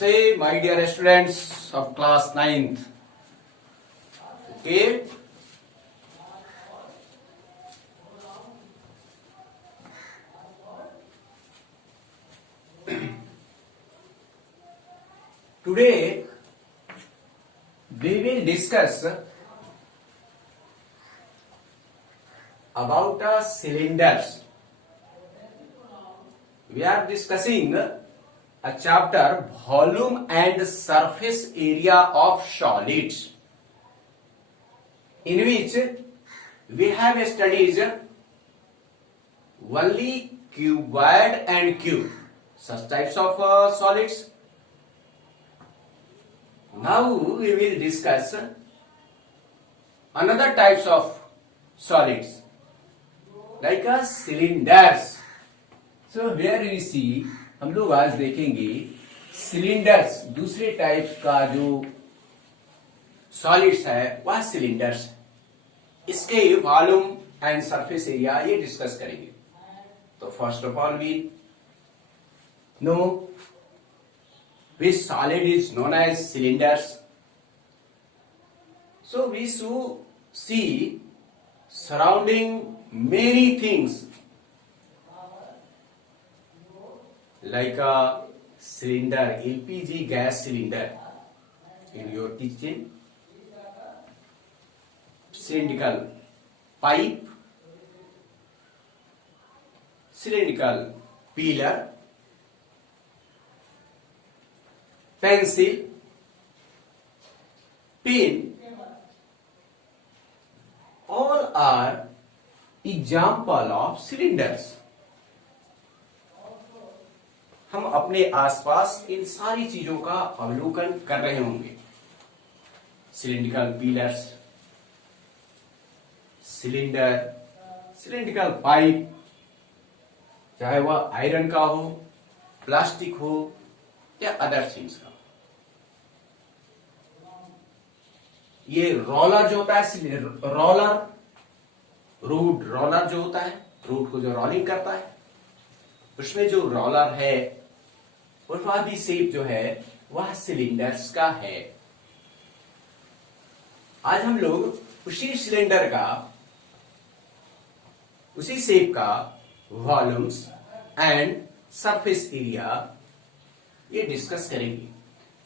Namaste, my dear students of class 9th. Okay. Today we will discuss about cylinders. We are discussing a chapter volume and surface area of solids, in which we have studied only cuboid and cube, such types of solids. Now we will discuss another types of solids like cylinders. So where we see, हम लोग आज देखेंगे cylinders, दूसरे type का जो solids है वह cylinders, इसके वॉल्यूम एंड सरफेस एरिया ये डिस्कस करेंगे. तो first of all we know which solid is known as cylinders. So we see surrounding many things like a cylinder, LPG gas cylinder in your kitchen, cylindrical pipe, cylindrical pillar, pencil, pen, all are example of cylinders. हम अपने आसपास इन सारी चीजों का अवलोकन कर रहे होंगे. Cylindrical pillars, cylinder, cylindrical pipe, चाहे वह आयरन का हो, प्लास्टिक हो या अदर थिंग्स का. ये रोलर जो होता है, रोलर, रूट रोलर जो होता है, रूट को जो रोलिंग करता है, उसमें जो रोलर है वह भी शेप जो है वह सिलिंडर्स का है. आज हम लोग उसी सिलेंडर का, उसी शेप का वॉल्यूम्स एंड सरफेस एरिया ये डिस्कस करेंगे.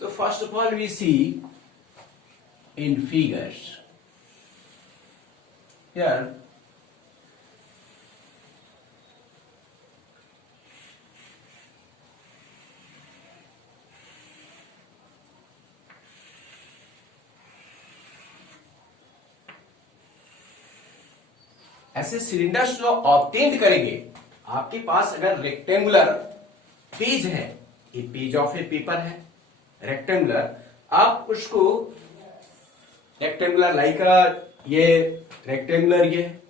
तो first of all we see in figures. Here ऐसे सिलिंडर्स जो ऑब्टेन करेंगे, आपके पास अगर रेक्टेंगुलर पेज है, ये पेज ऑफ ए पेपर है रेक्टेंगुलर, आप उसको रेक्टेंगुलर लाइक ये रेक्टेंगुलर ये,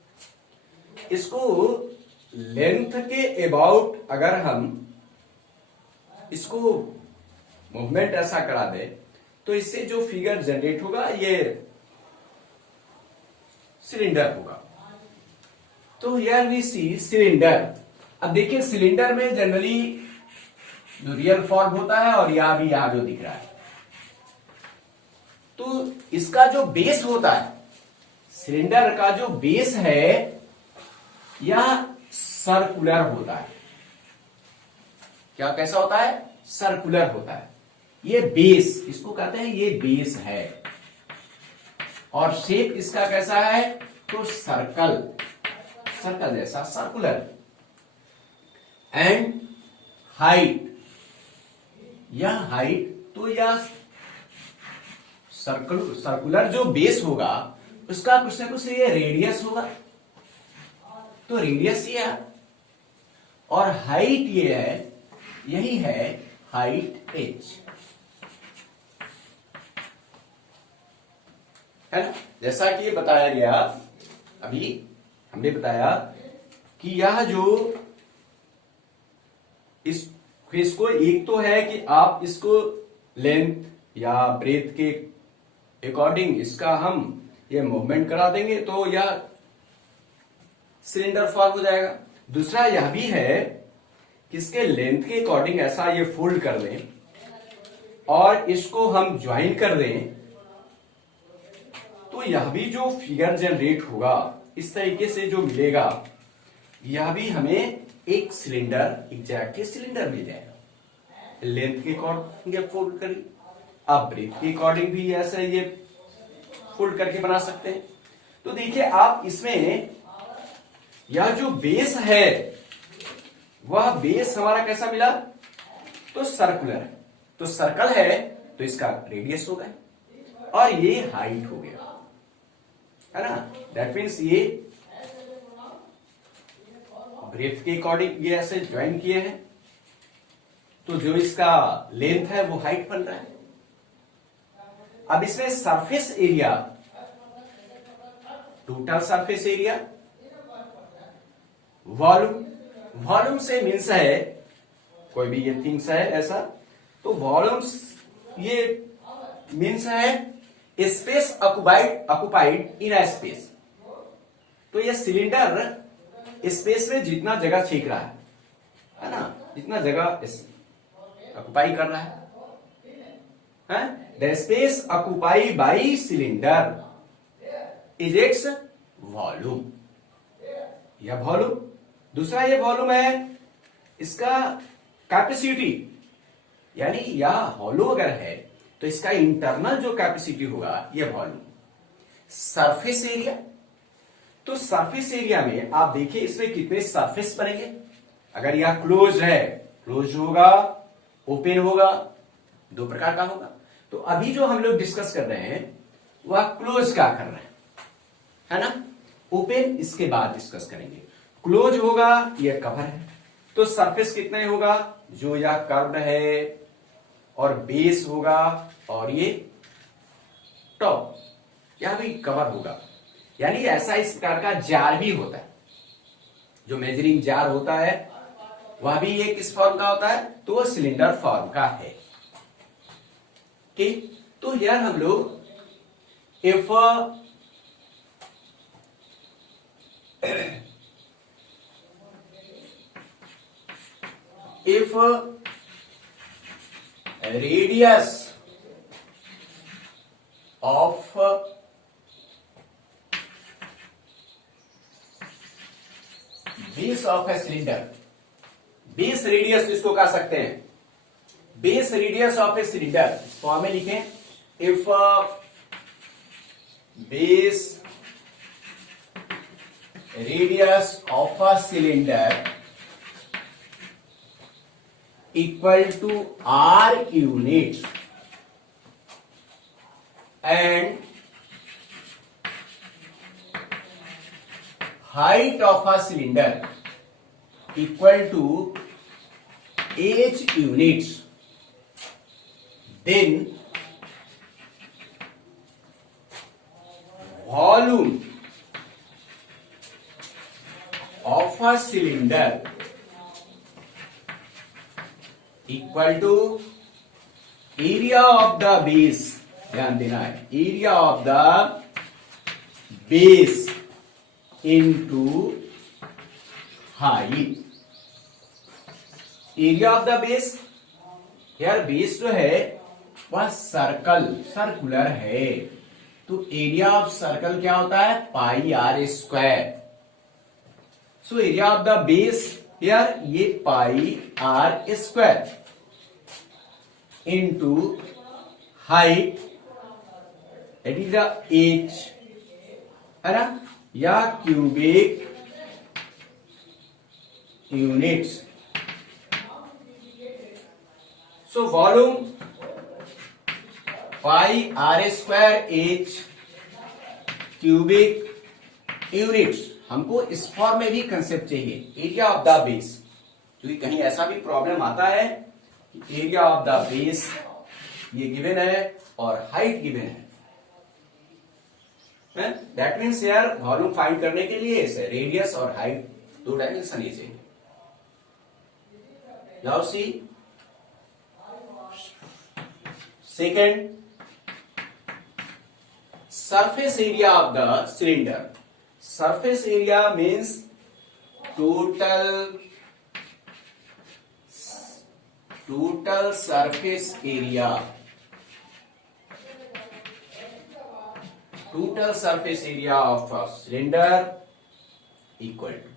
इसको लेंथ के अबाउट अगर हम इसको मूवमेंट ऐसा करा दे तो इससे जो फिगर जनरेट होगा ये सिलिंडर होगा. तो हियर वी सी सिलिंडर. अब देखिए सिलिंडर में जनरली जो रियल फॉर्म होता है और यहां भी यहां जो दिख रहा है, तो इसका जो बेस होता है, सिलिंडर का जो बेस है यह सर्कुलर होता है. क्या कैसा होता है? सर्कुलर होता है. ये बेस, इसको कहते हैं ये बेस है. और शेप इसका कैसा है? तो सर्कल, सर्कल जैसा, सर्कुलर. एंड हाइट, यह हाइट, तो यह सर्कुलर जो बेस होगा उसका कुछ ना कुछ ये रेडियस होगा, तो रेडियस ये है. और हाइट ये है, यही है हाइट एच, है ना. जैसा कि ये बताया गया, अभी हमने बताया कि यह जो इसको एक तो है कि आप इसको लेंथ या ब्रेथ के अकॉर्डिंग इसका हम ये मूवमेंट करा देंगे तो यह सिलेंडर फॉर्म हो जाएगा. दूसरा यह भी है कि इसके लेंथ के अकॉर्डिंग ऐसा ये फोल्ड कर लें और इसको हम ज्वाइन कर दें तो यह भी जो फिगर जनरेट होगा इस तरीके से जो मिलेगा, यह भी हमें एक सिलेंडर, एग्जैक्टली सिलेंडर मिल जाएगा। लेंथ के अकॉर्डिंग फोल्ड करिए, आप ब्रेथ के अकॉर्डिंग भी ऐसा ये फोल्ड करके बना सकते हैं। तो देखिए आप इसमें यह जो बेस है वह बेस हमारा कैसा मिला, तो सर्कुलर है। तो सर्कल है तो इसका रेडियस हो गया और ये हाइट हो गया, है ना। दैट मीन्स ये ब्रेथ के अकॉर्डिंग ये ऐसे ज्वाइन किए हैं, तो जो इसका लेंथ है वो हाइट बन रहा है। अब इसमें surface area, total surface area, volume, volume से मीन्स है कोई भी ये थिंग्स है ऐसा, तो वॉल्यूम्स ये मीन्स है space occupied in a space. तो ये सिलेंडर स्पेस में जितना जगह छींक रहा है ना, जितना जगह ऑक्युपाई कर रहा है, the space occupied by cylinder is its volume, यह वॉल्यूम। दूसरा ये वॉल्यूम है इसका कैपेसिटी, यानी यह हॉलो अगर है तो इसका इंटरनल जो कैपेसिटी होगा यह वॉल्यूम। सरफेस एरिया, तो सरफेस एरिया में आप देखिए इसमें कितने सरफेस बनेंगे। अगर यह क्लोज है, क्लोज होगा, ओपन होगा, दो प्रकार का होगा। तो अभी जो हम लोग डिस्कस कर रहे हैं वह क्लोज का कर रहे हैं, है ना। ओपन इसके बाद डिस्कस करेंगे। क्लोज होगा, यह कवर है, तो सरफेस कितने होगा, जो यह कर्व्ड है, और बेस होगा, और ये टॉप, यह भी कवर होगा। यानी ऐसा इस प्रकार का जार भी होता है, जो मेजरिंग जार होता है वह भी ये किस फॉर्म का होता है, तो वो सिलेंडर फॉर्म का है। ठीक, तो यार हम लोग if radius of base of a cylinder, base radius इसको कह सकते हैं, base radius of a cylinder, form में लिखें, if base radius of a cylinder equal to r units and height of a cylinder equal to h units, then volume of a cylinder equal to area of the base, ध्यान देना है, area of the base into height. Area of the base, यार base जो है वह circular है, तो area of circle क्या होता है, pi are square. So area of the base यार ये pi are square into height, that is the H, है ना, या cubic units. So volume pi are square H cubic units. हमको इस फॉर्म में भी कंसेप्ट चाहिए, एरिया ऑफ द बेस, क्योंकि कहीं ऐसा भी प्रॉब्लम आता है कि एरिया ऑफ द बेस ये गिवन है और हाइट गिवन है, दैट मीन्स यार वॉल्यूम फाइंड करने के लिए रेडियस और हाइट दो डायमेंशन ही चाहिए। Now see second, surface area of the cylinder. Surface area means total surface area total surface area of a cylinder equal to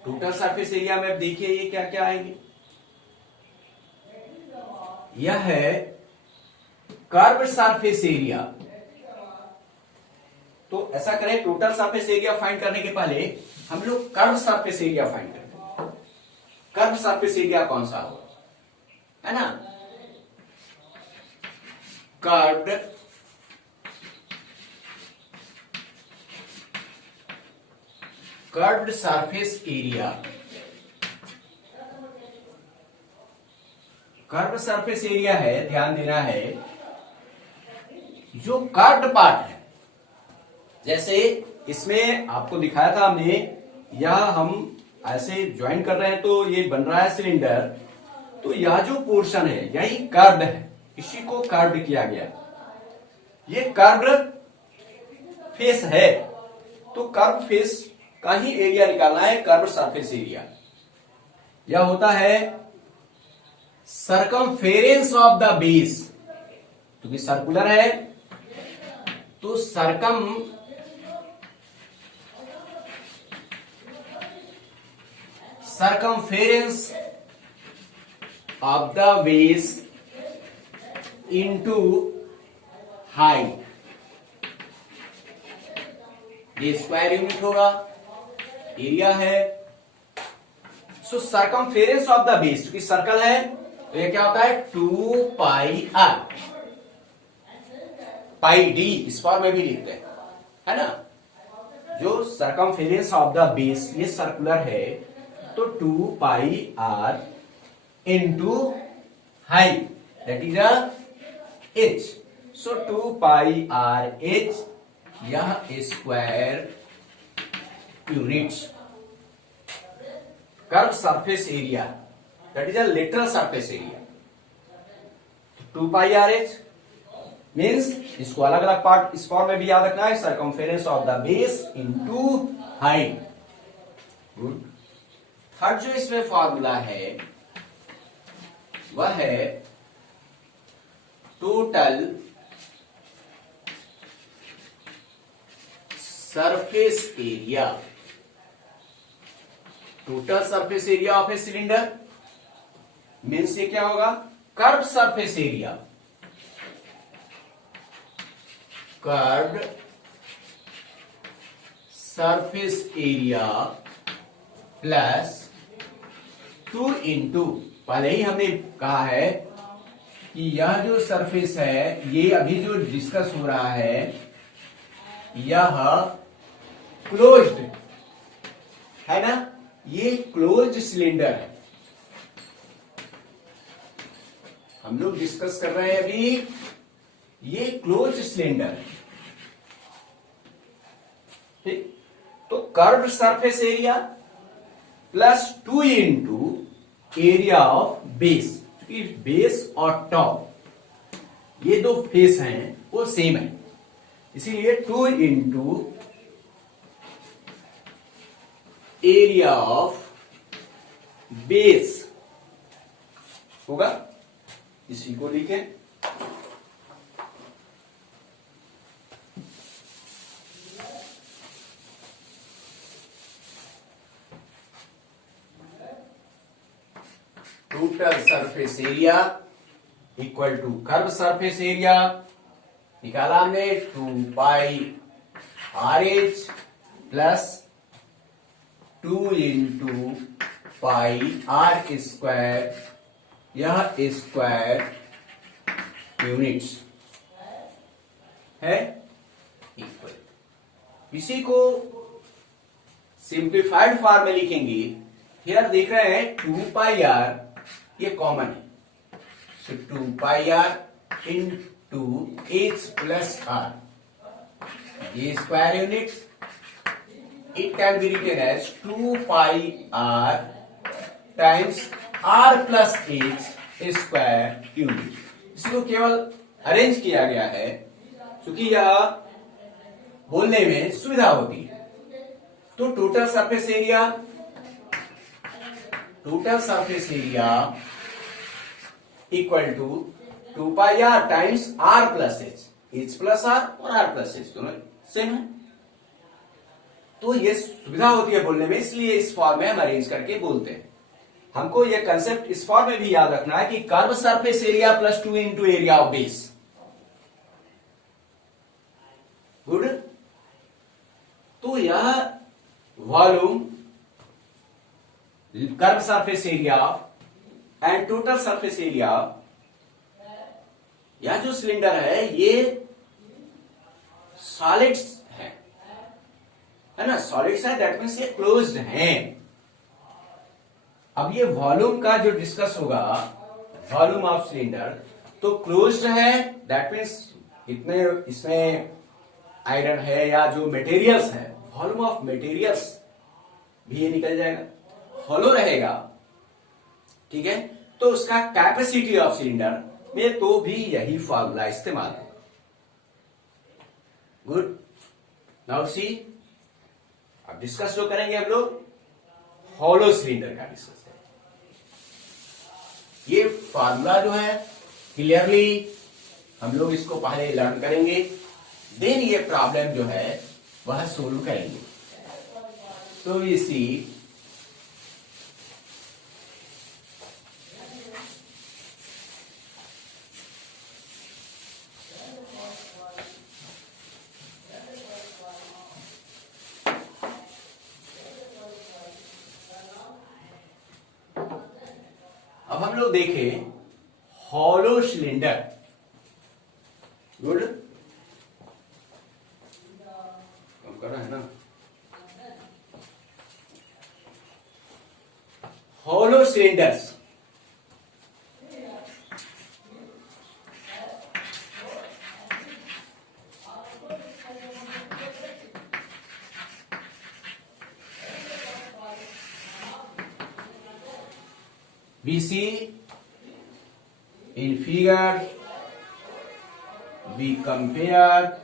total surface area में अब देखिए ये क्या क्या आएंगे। यह है कर्व सरफेस एरिया। तो ऐसा करें, टोटल सरफेस एरिया फाइंड करने के पहले हम लोग कर्व सरफेस एरिया फाइंड करते हैं। कर्व सरफेस एरिया कौन सा होगा, है ना? Curved surface area. Curve surface area है, ध्यान देना है, जो कर्व्ड पार्ट है। जैसे इसमें आपको दिखाया था हमने, यह हम ऐसे ज्वाइन कर रहे हैं तो ये बन रहा है सिलेंडर। तो यह जो पोर्शन है यही कर्व्ड है, इसी को कर्व्ड किया गया। ये कर्व्ड फेस है, तो कर्व फेस का ही एरिया निकालना है, कर्व सरफेस एरिया। यह होता है सरकमफेरेंस ऑफ द बेस, क्योंकि सर्कुलर है तो circumference of the base into height, ये स्क्वायर यूनिट होगा, एरिया है। So circumference of the base, क्योंकि सर्कल है तो ये क्या होता है 2 पाई आर, पाई डी इस फॉर्म में भी लिखते हैं, है ना? जो सरकमफेरेंस ऑफ द बेस ये सर्कुलर है तो 2 pi R into height, that is H. So 2 pi R H, यह square units. Curve surface area that is a lateral surface area. 2 pi R H means इसको अलग अलग part इस form में भी याद रखना है, circumference of the base into height. Good. Third जो इसमें फॉर्मूला है वह है total surface area. Total surface area of a cylinder means ये क्या होगा, curve surface area, curved surface area plus 2 into, पहले ही हमने कहा है कि यह जो सरफेस है, ये अभी जो डिस्कस हो रहा है, यह क्लोज्ड है ना, ये क्लोज्ड सिलेंडर है। हम लोग डिस्कस कर रहे हैं अभी, ये क्लोज्ड सिलेंडर है, ठीक? तो curved surface area plus 2 into area of base, क्योंकि बेस और टॉप ये दो फेस हैं वो सेम है, इसीलिए 2 इंटू एरिया ऑफ बेस होगा। इसी को लिखें, total surface area equal to curve surface area निकाला हमने 2 pi are H plus 2 into pi are square, यह स्क्वायर यूनिट्स है इक्वल। इसी को सिंप्लीफाइड फॉर्म में लिखेंगे। हियर देख रहे हैं 2 पाई आर, ये कॉमन है, so 2 pi R into H plus R, ये square units. It can be written as 2 pi are times are plus H square unit. इसको केवल अरेंज किया गया है क्योंकि यह बोलने में सुविधा होती है। तो total surface area equal to 2 pi are times are plus h plus r और आर प्लस एच दोनों सेम है। तो ये सुविधा होती है बोलने में, इसलिए इस फॉर्म में हम अरेंज करके बोलते हैं। हमको ये कंसेप्ट इस फॉर्म में भी याद रखना है कि curve surface area plus 2 into area of base. Good. तो यह volume, curve surface area and total surface area, यह जो सिलेंडर है ये सॉलिड्स है ना, सॉलिड्स है, दैट मीन्स ये क्लोज्ड हैं। अब ये वॉल्यूम का जो डिस्कस होगा, वॉल्यूम ऑफ सिलेंडर, तो क्लोज्ड है, दैट मीन्स इतने इसमें आयरन है या जो मटेरियल्स है, वॉल्यूम ऑफ मटेरियल्स भी ये निकल जाएगा, हॉलो रहेगा, ठीक है। तो उसका कैपेसिटी ऑफ सिलेंडर में तो भी यही फॉर्मूला इस्तेमाल होगा। गुड। नाउ सी, अब डिस्कस जो करेंगे हम लोग हॉलो सिलेंडर का डिस्कस करेंगे। ये फार्मूला जो है क्लियरली हम लोग इसको पहले लर्न करेंगे, देन ये प्रॉब्लम जो है वह सोल्व करेंगे। तो ये सी, अब हम लोग देखें हॉलो सिलेंडर। गुड। कम करना है ना। Hollow cylinders, we see in figure, we compare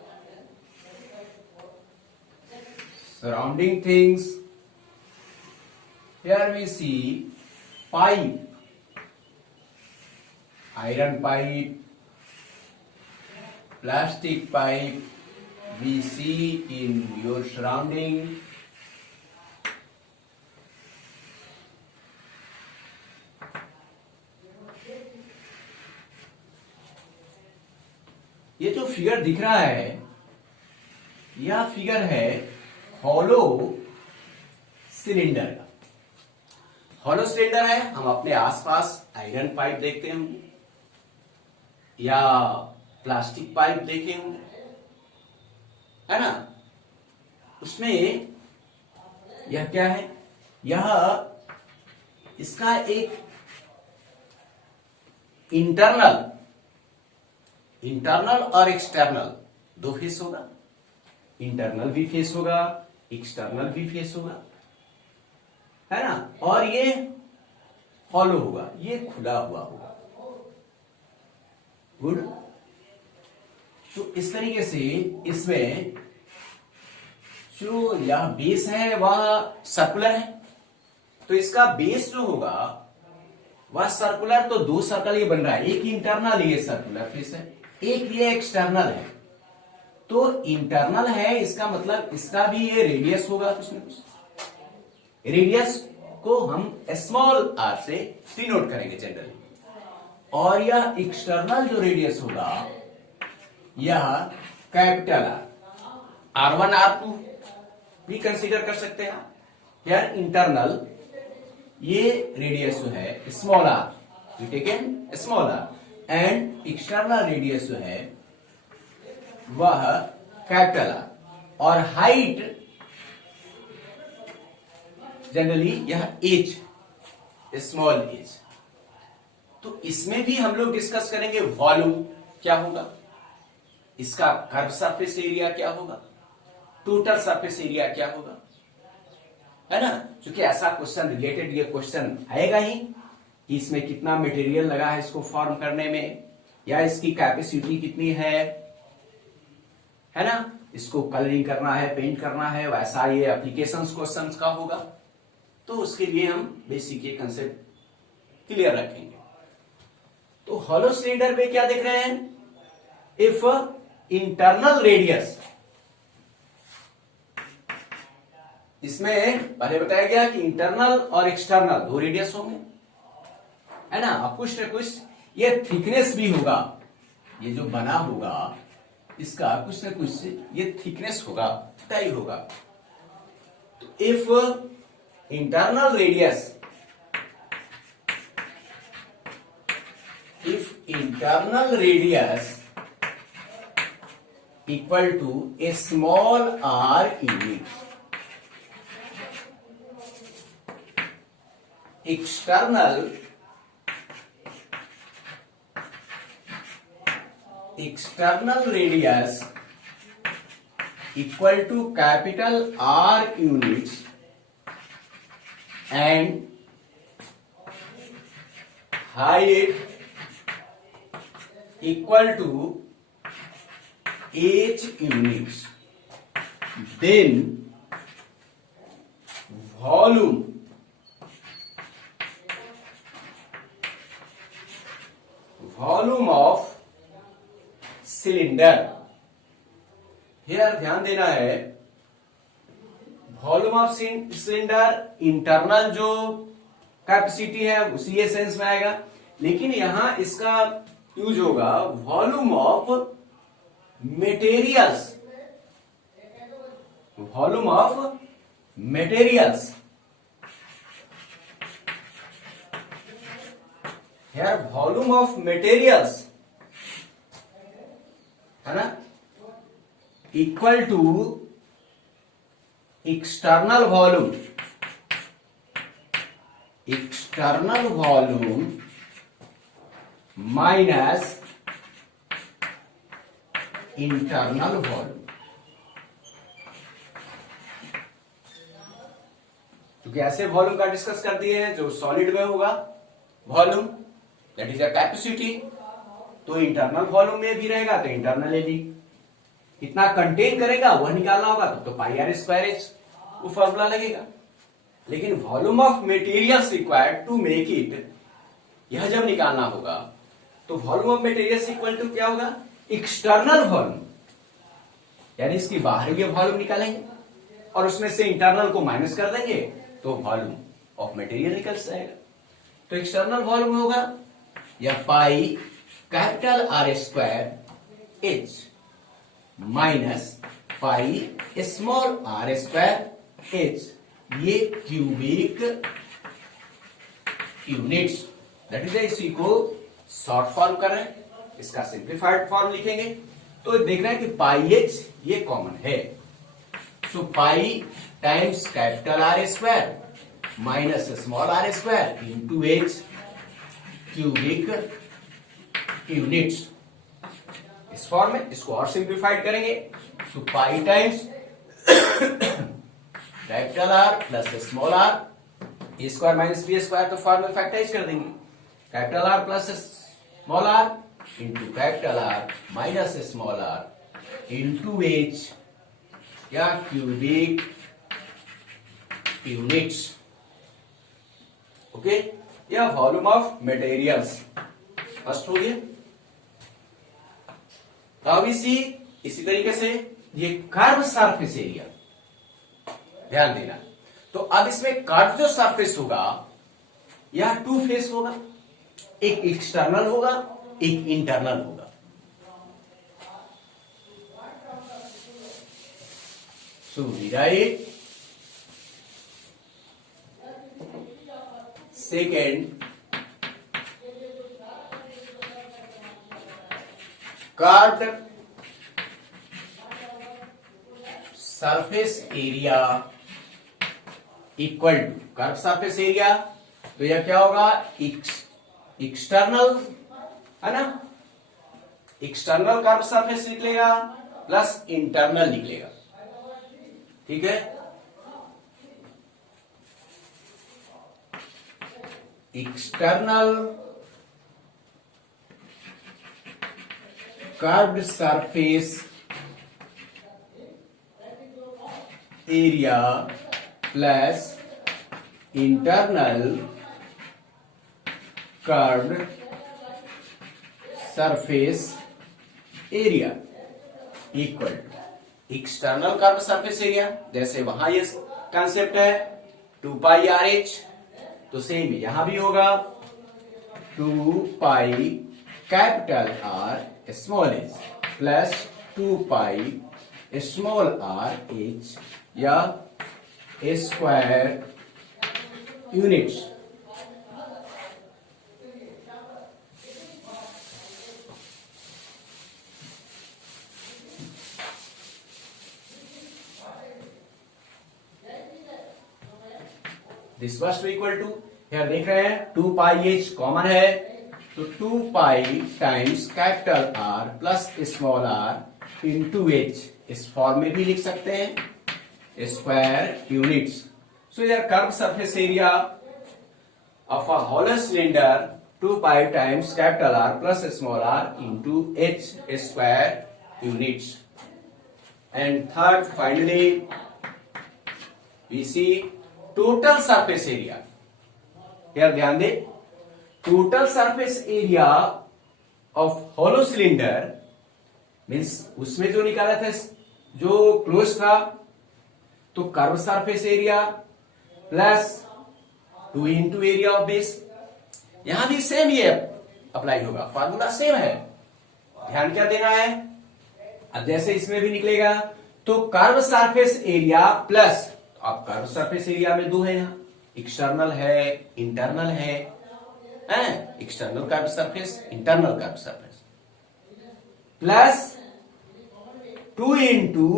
surrounding things. Here we see pipe, iron pipe, plastic pipe, we see in your surrounding. ये जो फिगर दिख रहा है, यह फिगर है हॉलो सिलेंडर का। हॉलो सिलेंडर है, हम अपने आसपास आयरन पाइप देखते होंगे या प्लास्टिक पाइप देखे होंगे, है ना। उसमें यह क्या है, यह इसका एक इंटरनल और एक्सटर्नल दो फेस होगा। इंटरनल भी फेस होगा, एक्सटर्नल भी फेस होगा, है ना। और ये हॉलो होगा, ये खुला हुआ होगा। गुड। तो इस तरीके से इसमें जो यह बेस है वह सर्कुलर है, तो इसका बेस जो होगा वह सर्कुलर, तो दो सर्कल ये बन रहा है, एक इंटरनल ये सर्कुलर फेस है, एक ये एक्सटर्नल है। तो इंटरनल है, इसका मतलब इसका भी ये रेडियस होगा कुछ ना कुछ। रेडियस को हम स्मॉल आर से डिनोट करेंगे जनरली, और यह एक्सटर्नल जो रेडियस होगा यह कैपिटल आर, R1 R2 भी कंसीडर कर सकते हैं। यार इंटरनल ये रेडियस जो है small r, we taken small r, and external radius जो है वह कैपिटल आर, और हाइट जनरली यह एच, स्मॉल एच। तो इसमें भी हम लोग डिस्कस करेंगे वॉल्यूम क्या होगा, इसका कर्व सरफेस एरिया क्या होगा, टोटल सरफेस एरिया क्या होगा, है ना। क्योंकि ऐसा क्वेश्चन रिलेटेड ये क्वेश्चन आएगा ही कि इसमें कितना मटेरियल लगा है इसको फॉर्म करने में, या इसकी कैपेसिटी कितनी है ना। इसको कलरिंग करना है, पेंट करना है, वैसा ये एप्लीकेशंस क्वेश्चंस का होगा। तो उसके लिए हम बेसिक ये कंसेप्ट क्लियर रखेंगे। तो हॉलो सिलेंडर पे क्या देख रहे हैं, इफ इंटरनल रेडियस इसमें पहले बताया गया कि इंटरनल और एक्सटर्नल दो रेडियस होंगे, है ना। अब कुछ न कुछ ये थिकनेस भी होगा, ये जो बना होगा इसका कुछ न कुछ ये थिकनेस होगा, तय होगा। तो if internal radius equal to a small r unit, external radius equal to capital R units and height equal to h units, then volume of cylinder, here ध्यान देना है, वॉल्यूम ऑफ सिलेंडर इंटरनल जो capacity है उसी ये sense में आएगा, लेकिन यहां इसका यूज होगा volume of materials, volume of materials, here volume of materials, है ना, equal to external volume minus internal volume. क्योंकि ऐसे वॉल्यूम का डिस्कस कर दिए हैं जो सॉलिड में होगा volume, that is a capacity, तो इंटरनल वॉल्यूम में भी रहेगा तो इंटरनल एडी कितना कंटेन करेगा वह निकालना होगा, तो पाई आर स्क्वायर एच वो फॉर्मूला लगेगा। लेकिन volume of materials required to make it, यह जब निकालना होगा तो volume of materials equal to क्या होगा, एक्सटर्नल वॉल्यूम, यानी इसकी बाहरी वॉल्यूम निकालेंगे और उसमें से इंटरनल को माइनस कर देंगे तो वॉल्यूम ऑफ मटेरियल निकल जाएगा। तो एक्सटर्नल वॉल्यूम होगा या pi capital R square h minus pi small are square h, ये क्यूबिक यूनिट्स, दैट इज इसी को शॉर्ट फॉर्म कर रहे हैं, इसका सिंप्लीफाइड फॉर्म लिखेंगे तो देख रहे हैं कि पाई एच ये कॉमन है, so pi times capital R square minus small are square into H cubic units. इस फॉर्म में इसको और सिंप्लीफाइड करेंगे तो pi times capital R plus small R A square minus B square, तो फॉर्म में फैक्टराइज कर देंगे, capital R plus small are into capital R minus small are into H या क्यूबिक यूनिट्स। ओके, या volume of materials first हो गया। तो अब इसी तरीके से ये कर्व सरफेस एरिया, ध्यान देना, तो अब इसमें कर्व जो सरफेस होगा यह टू फेस होगा, एक एक्सटर्नल होगा एक इंटरनल होगा। So we write second curved surface area equal to curve surface area, तो यह क्या होगा, एक्सटर्नल, है ना, एक्सटर्नल कर्व सरफेस निकलेगा प्लस इंटरनल निकलेगा, ठीक है। External curved surface area plus internal curved surface area equal to, external curve surface area, जैसे वहां ये कंसेप्ट है 2 पाई आर एच, तो सेम यहां भी होगा 2 pi capital R small h plus 2 pi small r h या square units. This was to equal to, यहां देख रहे हैं 2 पाई एच कॉमन है, तो 2 pi times capital R plus small are into H, इस फॉर्म में भी लिख सकते हैं स्क्वायर यूनिट्स। सो यार curve surface area of a hollow cylinder 2 pi times capital R plus small are into H square units. And third finally we see total surface area. यार ध्यान दे, total surface area of hollow cylinder means उसमें जो निकाला था जो close था, तो curve surface area plus 2 into area of base, यहां भी सेम ये अप्लाई होगा, फार्मूला सेम है। ध्यान क्या देना है, अब जैसे इसमें भी निकलेगा तो कर्व सरफेस एरिया प्लस, अब कर्व सरफेस एरिया में दो है, यहां एक्सटर्नल है इंटरनल है, external curve surface internal curve surface, plus 2 into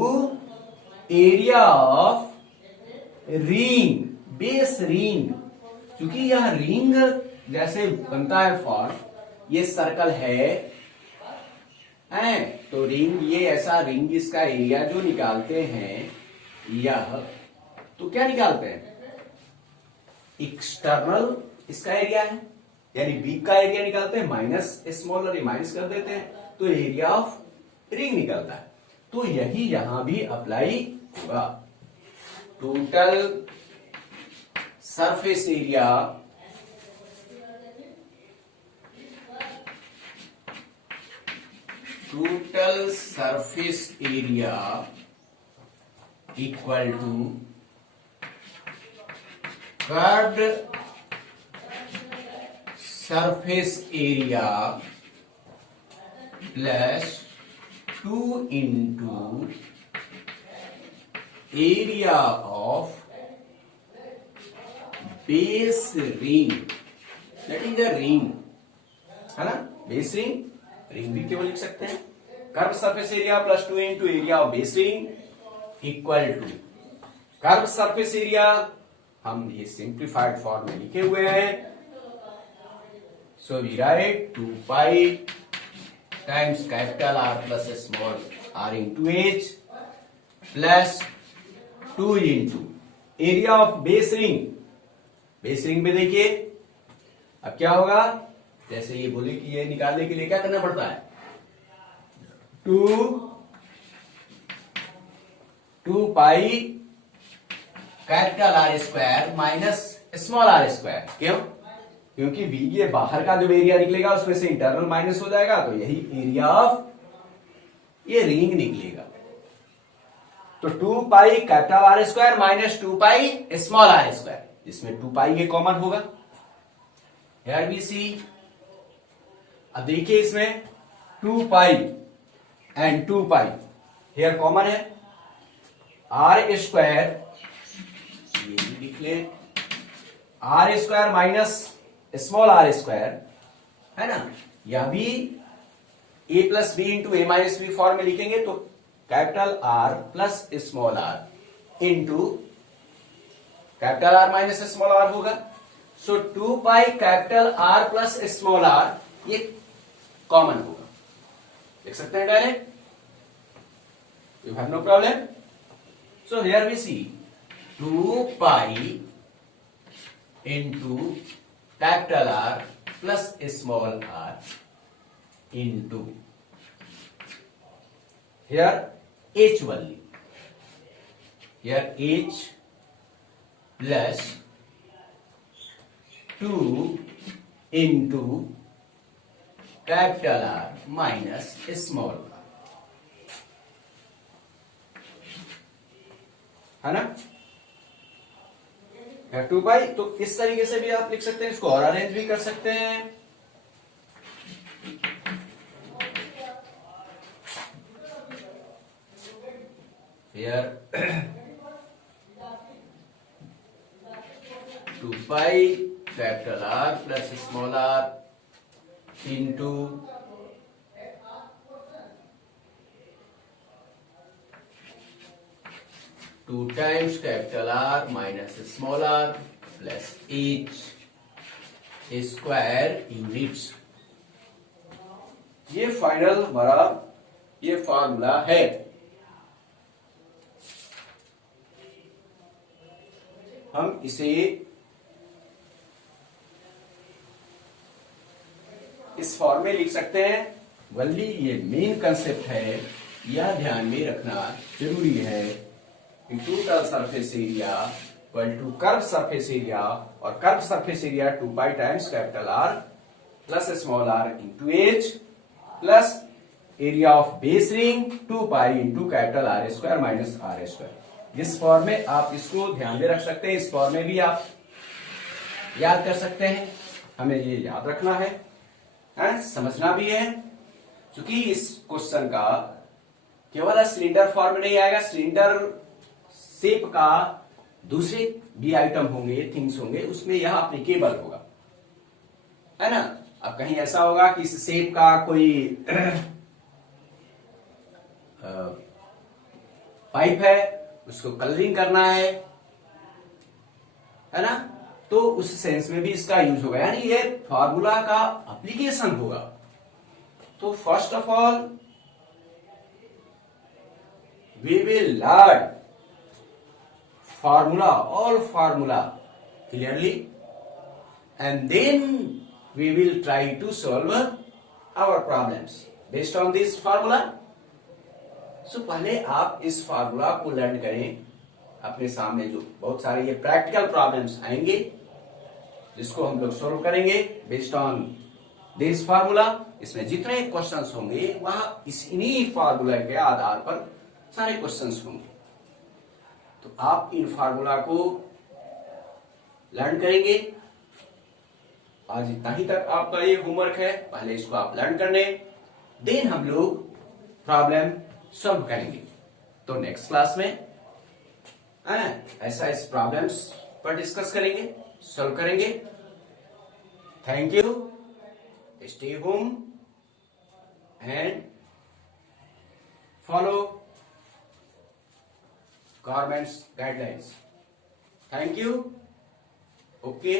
area of ring, base ring, क्योंकि यह रिंग जैसे बनता है फॉर्म, ये सर्कल है तो रिंग, ये ऐसा रिंग, इसका एरिया जो निकालते हैं यह, तो क्या निकालते हैं एक्सटर्नल इसका एरिया है, यानी बी का एरिया निकालते हैं, माइनस स्मॉल और माइनस कर देते हैं तो एरिया ऑफ रिंग निकलता है। तो यही यहां भी अप्लाई होगा। Total surface area equal to curved surface area plus 2 into area of base ring, that is the ring, है ना, बेस रिंग, रिंग भी केवल लिख सकते हैं, curve surface area plus 2 into area of base ring equal to curve surface area, हम ये simplified form में लिखे हुए हैं, so we write 2 pi times capital R plus small are into H plus 2 into area of base ring, base ring में देखिए अब क्या होगा, जैसे ये बोले कि ये निकालने के लिए क्या करना पड़ता है, 2 pi capital R square minus small are square, क्यों, क्योंकि बी ये बाहर का जो एरिया निकलेगा उसमें से इंटरनल माइनस हो जाएगा, तो यही एरिया ऑफ ये रिंग निकलेगा। तो 2 pi capital R square minus 2 pi small are square, जिसमें 2 पाई ये कॉमन होगा, हियर वी सी। अब देखिए इसमें 2 pi and 2 pi here common है, आर स्क्वायर ये भी लिख ले, R square minus small are square, है ना, या भी a plus b into a minus b form में लिखेंगे तो capital R plus small are into capital R minus small r होगा। So 2 pi capital R plus small r ये common होगा, देख सकते हैं direct, you have no problem. So here we see 2 pi into capital R plus small are into here h value, here h plus 2 into capital R minus small r. है ना। 2 पाई, तो इस तरीके से भी आप लिख सकते हैं, इसको और अरेंज भी कर सकते हैं। Here 2 pi capital R plus small r into 2 times capital R minus small r plus h square units. ये फाइनल हमारा ये फॉर्मूला है। हम इसे इस फॉर्म में लिख सकते हैं। वनली ये मेन कंसेप्ट है, यह ध्यान में रखना जरूरी है कि total surface area equal to curve surface area, और curve surface area 2 pi times capital R plus small r into H plus area of base ring 2 pi into capital R square minus R square. जिस form में आप इसको ध्यान में रख सकते हैं, इस फॉर्म में भी आप याद कर सकते हैं। हमें ये याद रखना है, समझना भी है, क्योंकि इस क्वेश्चन का केवल सिलेंडर फॉर्म नहीं आएगा, सिलेंडर शेप का दूसरे भी आइटम होंगे, थिंग्स होंगे, उसमें यह एप्लीकेबल होगा, है ना। अब कहीं ऐसा होगा कि इस शेप का कोई पाइप है, उसको कलरिंग करना है ना, तो उस सेंस में भी इसका यूज होगा, यानी ये फार्मूला का एप्लीकेशन होगा। तो first of all we will learn formula, all formula clearly, and then we will try to solve our problems based on this formula. So पहले आप इस फार्मूला को लर्न करें। अपने सामने जो बहुत सारे ये प्रैक्टिकल प्रॉब्लम्स आएंगे, जिसको हम लोग सॉल्व करेंगे बेस्ड ऑन दिस फार्मूला। इसमें जितने क्वेश्चंस होंगे वह इन्हीं फार्मूला के आधार पर सारे क्वेश्चंस होंगे। तो आप इन फार्मूला को लर्न करेंगे। आज इतना ही तक आपका ये होमवर्क है, पहले इसको आप लर्न करने, देन हम लोग प्रॉब्लम सॉल्व करेंगे। तो नेक्स्ट क्लास में ऐसा इस प्रॉब्लम्स पर डिस्कस करेंगे, सॉल्व करेंगे। Thank you, stay home and follow governments guidelines. Thank you, okay.